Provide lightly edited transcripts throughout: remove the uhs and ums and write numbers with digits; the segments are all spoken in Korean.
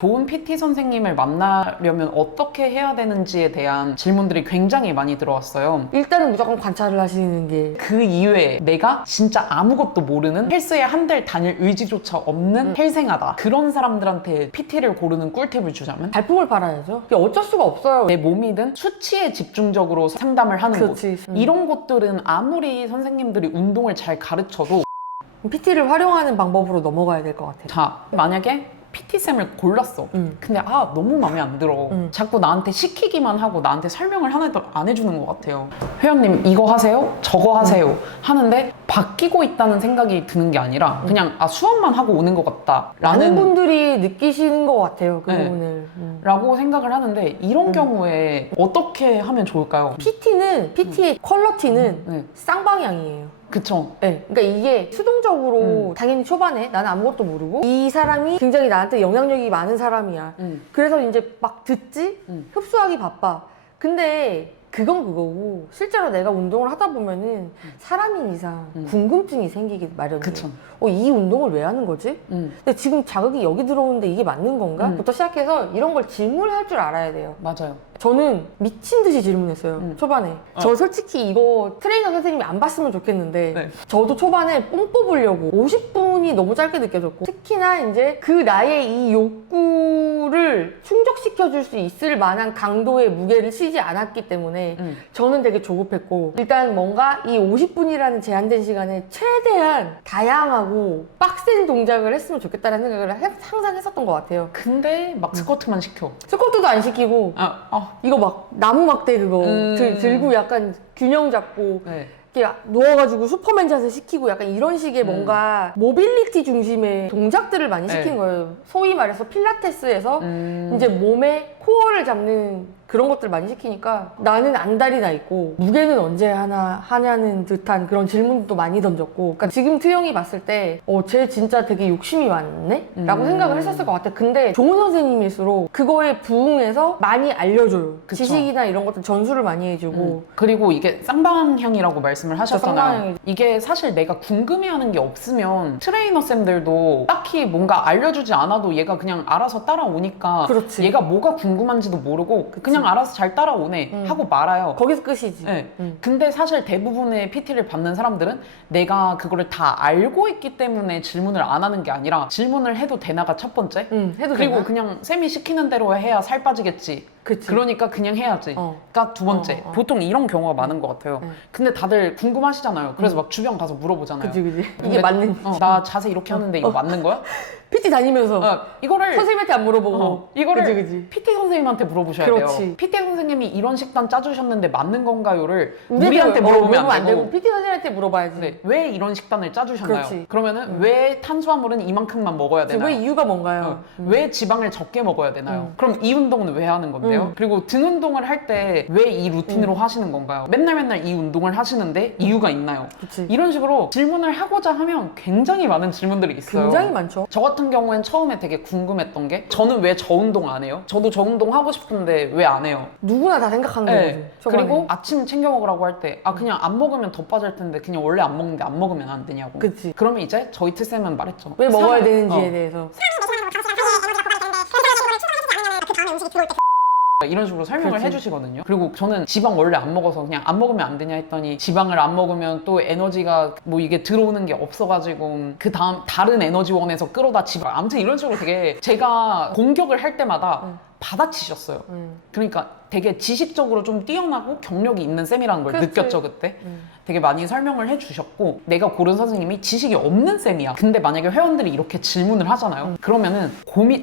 좋은 PT 선생님을 만나려면 어떻게 해야 되는지에 대한 질문들이 굉장히 많이 들어왔어요. 일단은 무조건 관찰을 하시는 게 그 이외에 내가 진짜 아무것도 모르는 헬스에 한 달 다닐 의지조차 없는 헬생하다. 그런 사람들한테 PT를 고르는 꿀팁을 주자면 발품을 팔아야죠. 이게 어쩔 수가 없어요. 내 몸이든 수치에 집중적으로 상담을 하는 그렇지. 곳. 이런 곳들은 아무리 선생님들이 운동을 잘 가르쳐도 PT를 활용하는 방법으로 넘어가야 될 것 같아요. 자, 만약에 PT쌤을 골랐어. 근데 너무 마음에 안 들어. 자꾸 나한테 시키기만 하고 나한테 설명을 하나도 안 해주는 것 같아요. 회원님 이거 하세요? 저거 하세요. 하는데 바뀌고 있다는 생각이 드는 게 아니라 그냥 수업만 하고 오는 것 같다 많은 라는 분들이 느끼시는 것 같아요. 그 네. 부분을. 라고 생각을 하는데 이런 경우에 어떻게 하면 좋을까요? PT의 퀄러티는 네. 쌍방향이에요. 그쵸. 네. 그러니까 이게 수동적으로 당연히 초반에 나는 아무것도 모르고 이 사람이 굉장히 나한테 영향력이 많은 사람이야. 그래서 이제 막 듣지? 흡수하기 바빠. 근데 그건 그거고 실제로 내가 운동을 하다 보면은 사람인 이상 궁금증이 생기기 마련이에요. 그쵸. 이 운동을 왜 하는 거지? 근데 지금 자극이 여기 들어오는데 이게 맞는 건가? 부터 시작해서 이런 걸 질문할 줄 알아야 돼요. 맞아요. 저는 미친 듯이 질문했어요. 초반에. 저 솔직히 이거 트레이너 선생님이 안 봤으면 좋겠는데 네. 저도 초반에 뽕 뽑으려고 50분이 너무 짧게 느껴졌고 특히나 이제 그 나의 이 욕구를 충족시켜 줄 수 있을 만한 강도의 무게를 치지 않았기 때문에 저는 되게 조급했고 일단 뭔가 이 50분이라는 제한된 시간에 최대한 다양하고 빡센 동작을 했으면 좋겠다는 생각을 항상 했었던 것 같아요. 근데 막 스쿼트만 시켜. 스쿼트도 안 시키고 이거 막 나무 막대 그거 들고 약간 균형 잡고 네. 이렇게 누워가지고 슈퍼맨 자세 시키고 약간 이런 식의 뭔가 모빌리티 중심의 동작들을 많이 시킨 거예요. 소위 말해서 필라테스에서 이제 몸의 코어를 잡는 그런 것들 많이 시키니까 나는 안달이 나 있고 무게는 언제 하냐는 듯한 그런 질문도 많이 던졌고 그러니까 지금 트영이 봤을 때 쟤 진짜 되게 욕심이 많네? 라고 생각을 했었을 것 같아. 근데 좋은 선생님일수록 그거에 부응해서 많이 알려줘요. 그쵸. 지식이나 이런 것들 전수를 많이 해주고 그리고 이게 쌍방향이라고 말씀을 하셨잖아요. 쌍방향이죠. 이게 사실 내가 궁금해하는 게 없으면 트레이너 쌤들도 딱히 뭔가 알려주지 않아도 얘가 그냥 알아서 따라오니까 그렇지. 얘가 뭐가 궁금한지도 모르고 그냥 알아서 잘 따라오네 하고 말아요. 거기서 끝이지. 네. 근데 사실 대부분의 PT를 받는 사람들은 내가 그거를 다 알고 있기 때문에 질문을 안 하는 게 아니라 질문을 해도 되나가 첫 번째. 해도 그리고 되나? 그냥 쌤이 시키는 대로 해야 살 빠지겠지. 그치. 그러니까 그냥 해야지. 가 두 번째. 보통 이런 경우가 많은 것 같아요. 근데 다들 궁금하시잖아요. 그래서 막 주변 가서 물어보잖아요. 그치. 이게 근데, 맞는 나 자세 이렇게 하는데 이거 맞는 거야? PT 다니면서 이거를 선생님한테 안 물어보고 이거를 그치. PT 선생님한테 물어보셔야 그렇지. 돼요. PT 선생님이 이런 식단 짜주셨는데 맞는 건가요를 우리한테 우리한테 물어보면 안 되고 PT 선생님한테 물어봐야지. 네, 왜 이런 식단을 짜주셨나요? 그렇지. 그러면은 왜 탄수화물은 이만큼만 먹어야 되나요? 왜 이유가 뭔가요? 왜 지방을 적게 먹어야 되나요? 그럼 이 운동은 왜 하는 건데요? 그리고 등 운동을 할 때 왜 이 루틴으로 하시는 건가요? 맨날 이 운동을 하시는데 이유가 있나요? 그치. 이런 식으로 질문을 하고자 하면 굉장히 많은 질문들이 있어요. 굉장히 많죠. 저 같은 경우엔 처음에 되게 궁금했던 게 저는 왜 저 운동 안 해요? 저도 저 운동 하고 싶은데 왜 안 해요? 누구나 다 생각하는 거지. 네. 초반에. 그리고 아침 챙겨 먹으라고 할 때 그냥 안 먹으면 더 빠질 텐데 그냥 원래 안 먹는데 안 먹으면 안 되냐고. 그치. 그러면 이제 저희 트쌤은 말했죠. 왜 먹어야 사람- 되는지에 대해서. 이런 식으로 설명을 그렇지. 해주시거든요. 그리고 저는 지방 원래 안 먹어서 그냥 안 먹으면 안 되냐 했더니 지방을 안 먹으면 또 에너지가 뭐 이게 들어오는 게 없어가지고 그 다음 다른 에너지원에서 끌어다 지방 아무튼 이런 식으로 되게 제가 공격을 할 때마다 받아치셨어요. 그러니까 되게 지식적으로 좀 뛰어나고 경력이 있는 쌤이라는 걸 그치. 느꼈죠 그때. 되게 많이 설명을 해주셨고 내가 고른 선생님이 지식이 없는 쌤이야. 근데 만약에 회원들이 이렇게 질문을 하잖아요. 그러면은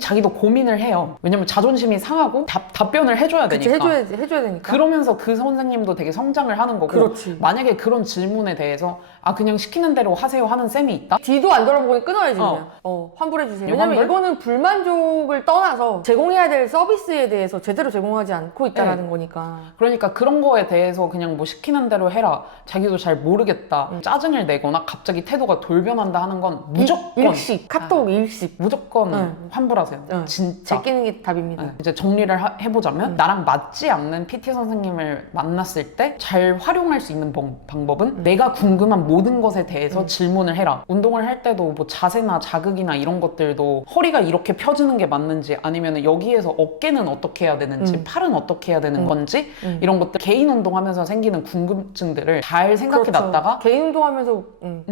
자기도 고민을 해요. 왜냐면 자존심이 상하고 답변을 해줘야 그치, 되니까. 해줘야 되니까. 그러면서 그 선생님도 되게 성장을 하는 거고 그렇지. 만약에 그런 질문에 대해서 그냥 시키는 대로 하세요 하는 쌤이 있다? 뒤도 안 돌아보고 끊어야지 그냥. 환불해주세요. 왜냐면 환불? 이거는 불만족을 떠나서 제공해야 될 서비스에 대해서 제대로 제공하지 않고 있다는 거니까. 그러니까 그런 거에 대해서 그냥 뭐 시키는 대로 해라. 자기도 잘 모르겠다. 짜증을 내거나 갑자기 태도가 돌변한다 하는 건 무조건 일식, 카톡 일식. 무조건 환불하세요. 진짜. 제끼는 게 답입니다. 이제 정리를 해보자면 나랑 맞지 않는 PT 선생님을 만났을 때 잘 활용할 수 있는 방법은 내가 궁금한 모든 것에 대해서 질문을 해라. 운동을 할 때도 뭐 자세나 자극이나 이런 것들도 허리가 이렇게 펴지는 게 맞는지 아니면 여기에서 어깨는 어떻게 해야 되는지 팔은 어떻게 해야 되는 건지 이런 것들 개인 운동하면서 생기는 궁금증들을 잘 생각해 그렇죠. 놨다가 개인 운동하면서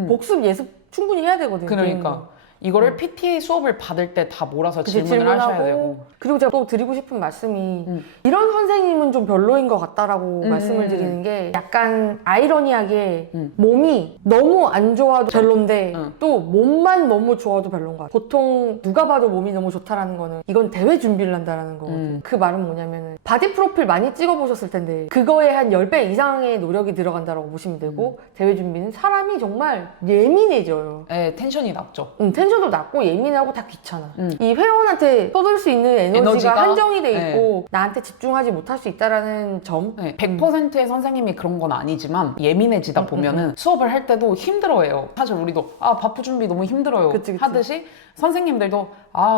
복습, 예습 충분히 해야 되거든요. 개인 운동. 그러니까 이거를 PT 수업을 받을 때 다 몰아서 그치, 질문을 하셔야 질문하고. 되고 그리고 제가 또 드리고 싶은 말씀이 이런 선생님은 좀 별로인 것 같다라고 말씀을 드리는 게 약간 아이러니하게 몸이 너무 안 좋아도 별론데 또 몸만 너무 좋아도 별론 것 같아요. 보통 누가 봐도 몸이 너무 좋다라는 거는 이건 대회 준비를 한다라는 거거든요. 그 말은 뭐냐면은 바디 프로필 많이 찍어보셨을 텐데 그거에 한 10배 이상의 노력이 들어간다라고 보시면 되고 대회 준비는 사람이 정말 예민해져요. 네, 텐션이 낮죠. 텐션도 낮고 예민하고 다 귀찮아. 이 회원한테 쏟을 수 있는 에너지가 한정이 돼 있고 나한테 집중하지 못할 수 있다라는 점. 100%의 선생님이 그런 건 아니지만 예민해지다 보면은 수업을 할 때도 힘들어해요. 사실 우리도 바프 준비 너무 힘들어요 그치. 하듯이 선생님들도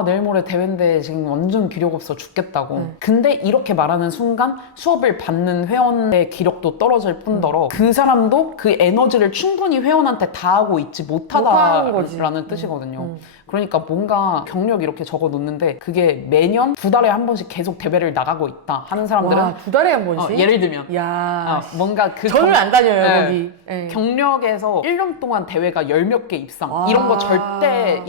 내일 모레 대회인데 지금 완전 기력 없어 죽겠다고. 근데 이렇게 말하는 순간 수업을 받는 회원의 기력도 떨어질 뿐더러 그 사람도 그 에너지를 충분히 회원한테 다하고 있지 못하다라는 뜻이거든요. 그러니까 뭔가 경력 이렇게 적어 놓는데 그게 매년 2달에 한 번씩 계속 대회를 나가고 있다 하는 사람들은 와, 2달에 한 번씩? 예를 들면 야, 뭔가 그 저는 안 다녀요, 네. 거기. 네. 경력에서 1년 동안 대회가 10몇 개 입상 이런 거 절대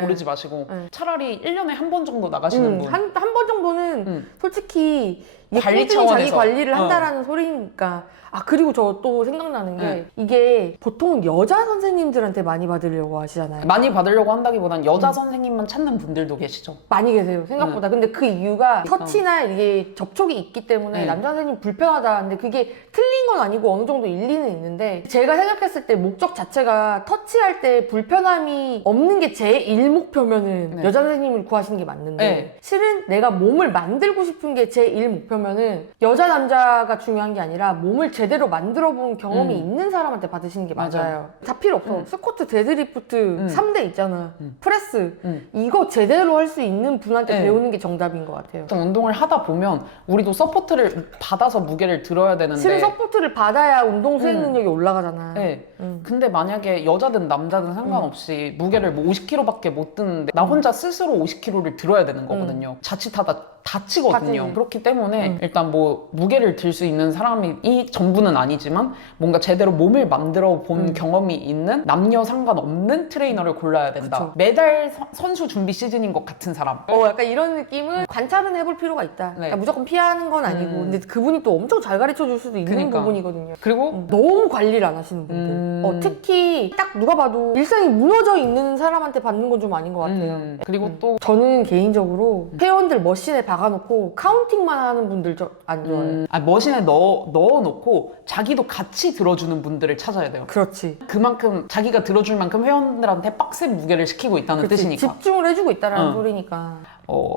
고르지 마시고 차라리 1년에 한 번 정도 나가시는 분 한 번 정도는 솔직히 관리 꾸준히 자기 차원에서. 관리를 한다라는 소리니까. 그리고 저 또 생각나는 게 네. 이게 보통 여자 선생님들한테 많이 받으려고 하시잖아요. 많이 받으려고 한다기보단 여자 선생님만 찾는 분들도 계시죠. 많이 계세요, 생각보다. 근데 그 이유가 터치나 이게 접촉이 있기 때문에 네. 남자 선생님 불편하다. 근데 그게 틀린 건 아니고 어느 정도 일리는 있는데 제가 생각했을 때 목적 자체가 터치할 때 불편함이 없는 게 제 일 목표면은 네. 여자 선생님을 구하시는 게 맞는데 네. 실은 내가 몸을 만들고 싶은 게 제 일 목표면은 여자 남자가 중요한 게 아니라 몸을 제대로 만들어 본 경험이 있는 사람한테 받으시는 게 맞아요. 다 필요 없어. 스쿼트, 데드리프트 3대 있잖아. 프레스. 이거 제대로 할 수 있는 분한테 네. 배우는 게 정답인 것 같아요. 운동을 하다 보면 우리도 서포트를 받아서 무게를 들어야 되는데 실은 서포트를 받아야 운동 수행 능력이 올라가잖아. 네. 근데 만약에 여자든 남자든 상관없이 무게를 뭐 50kg밖에 못 드는데 나 혼자 스스로 50kg를 들어야 되는 거거든요. 자칫하다 다치거든요. 다치지. 그렇기 때문에 일단 뭐 무게를 들 수 있는 사람이 전부는 아니지만 뭔가 제대로 몸을 만들어 본 경험이 있는 남녀 상관없는 트레이너를 골라야 된다. 그쵸. 매달 선수 준비 시즌인 것 같은 사람. 약간 이런 느낌을 관찰은 해볼 필요가 있다. 네. 그러니까 무조건 피하는 건 아니고. 근데 그분이 또 엄청 잘 가르쳐 줄 수도 있는 그러니까. 부분이거든요. 그리고 너무 관리를 안 하시는 분들. 특히 딱 누가 봐도 일상이 무너져 있는 사람한테 받는 건 좀 아닌 것 같아요. 그리고 또 저는 개인적으로 회원들 머신에 박아놓고 카운팅만 하는 분들 안 좋아해요. 머신에 넣어놓고 자기도 같이 들어주는 분들을 찾아야 돼요. 그렇지. 그만큼 자기가 들어줄 만큼 회원들한테 빡센 무게를 시키고 있다는 그렇지. 뜻이니까. 집중을 해주고 있다는 소리니까.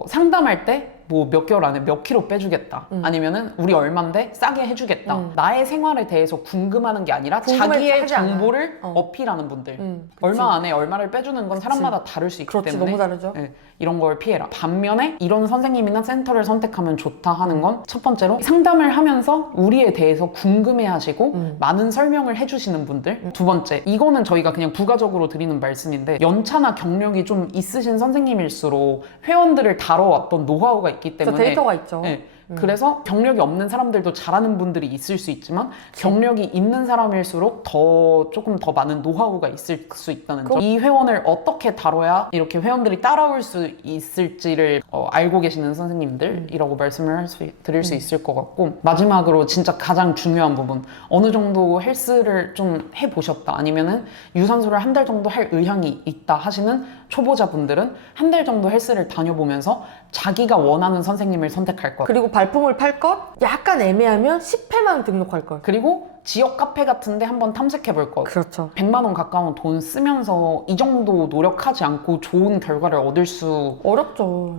상담할 때 뭐 몇 개월 안에 몇 킬로 빼주겠다. 아니면은 우리 얼만데 싸게 해주겠다. 나의 생활에 대해서 궁금하는 게 아니라 자기의 하지 않아. 정보를 어필하는 분들. 그치. 얼마 안에 얼마를 빼주는 건 사람마다 다를 수 있기 그렇지, 때문에 너무 다르죠. 네, 이런 걸 피해라. 반면에 이런 선생님이나 센터를 선택하면 좋다 하는 건 첫 번째로 상담을 하면서 우리에 대해서 궁금해하시고 많은 설명을 해주시는 분들. 두 번째, 이거는 저희가 그냥 부가적으로 드리는 말씀인데 연차나 경력이 좀 있으신 선생님일수록 회원들을 다뤄왔던 노하우가 있기 때문에 데이터가 있죠. 네, 그래서 경력이 없는 사람들도 잘하는 분들이 있을 수 있지만 경력이 있는 사람일수록 조금 더 많은 노하우가 있을 수 있다는 점. 이 회원을 어떻게 다뤄야 이렇게 회원들이 따라올 수 있을지를 알고 계시는 선생님들이라고 말씀을 드릴 수 있을 것 같고, 마지막으로 진짜 가장 중요한 부분, 어느 정도 헬스를 좀 해보셨다 아니면은 유산소를 한 달 정도 할 의향이 있다 하시는 초보자분들은 한 달 정도 헬스를 다녀보면서 자기가 원하는 선생님을 선택할 것. 그리고 발품을 팔 것? 약간 애매하면 10회만 등록할 것. 그리고 지역 카페 같은데 한번 탐색해 볼 것. 그렇죠. 100만 원 가까운 돈 쓰면서 이 정도 노력하지 않고 좋은 결과를 얻을 수는 어렵죠.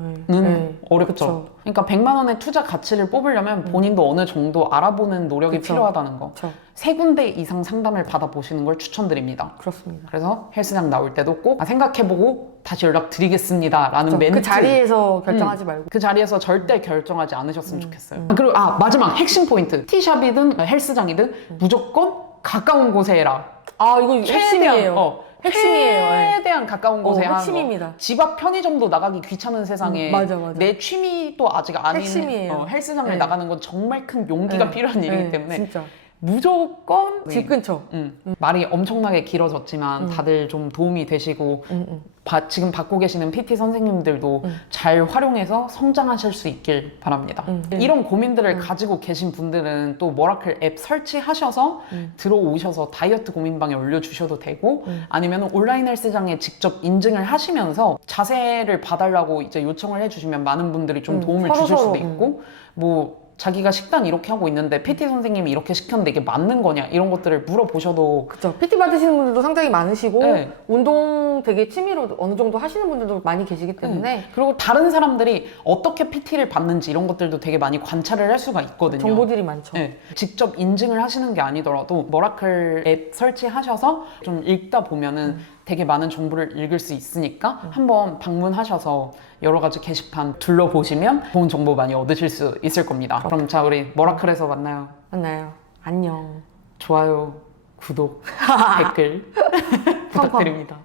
어렵죠. 그쵸. 그러니까 100만 원의 투자 가치를 뽑으려면 본인도 어느 정도 알아보는 노력이 그쵸. 필요하다는 거. 그쵸. 3군데 이상 상담을 받아보시는 걸 추천드립니다. 그렇습니다. 그래서 헬스장 나올 때도 꼭 생각해보고 다시 연락드리겠습니다 라는 멘트. 그 자리에서 결정하지 말고. 그 자리에서 절대 결정하지 않으셨으면 좋겠어요. 그리고 마지막 핵심 포인트. 티샵이든 헬스장이든 무조건 가까운 곳에 해라. 아 이거 핵심이에요. 핵심이에요. 예. 최대한 가까운 곳에 하는 핵심입니다. 거. 집 앞 편의점도 나가기 귀찮은 세상에 맞아. 내 취미도 아직 아닌 핵심이에요. 헬스장을 네. 나가는 건 정말 큰 용기가 네. 필요한 일이기 네, 때문에 진짜 무조건 집 근처. 말이 엄청나게 길어졌지만 다들 좀 도움이 되시고 지금 받고 계시는 PT 선생님들도 잘 활용해서 성장하실 수 있길 바랍니다. 이런 고민들을 가지고 계신 분들은 또 머라클 앱 설치하셔서 들어오셔서 다이어트 고민방에 올려주셔도 되고 아니면 온라인 헬스장에 직접 인증을 하시면서 자세를 봐달라고 이제 요청을 해주시면 많은 분들이 좀 도움을 주실 수도 있고 뭐 자기가 식단 이렇게 하고 있는데 PT 선생님이 이렇게 시켰는데 이게 맞는 거냐 이런 것들을 물어보셔도 그쵸. PT 받으시는 분들도 상당히 많으시고 네. 운동 되게 취미로 어느 정도 하시는 분들도 많이 계시기 때문에 그리고 다른 사람들이 어떻게 PT를 받는지 이런 것들도 되게 많이 관찰을 할 수가 있거든요. 정보들이 많죠. 네. 직접 인증을 하시는 게 아니더라도 머라클 앱 설치하셔서 좀 읽다 보면은 되게 많은 정보를 읽을 수 있으니까 한번 방문하셔서 여러 가지 게시판 둘러보시면 좋은 정보 많이 얻으실 수 있을 겁니다. 그럼 자 우리 머라클에서 만나요. 만나요. 안녕. 좋아요, 구독, 댓글 부탁드립니다.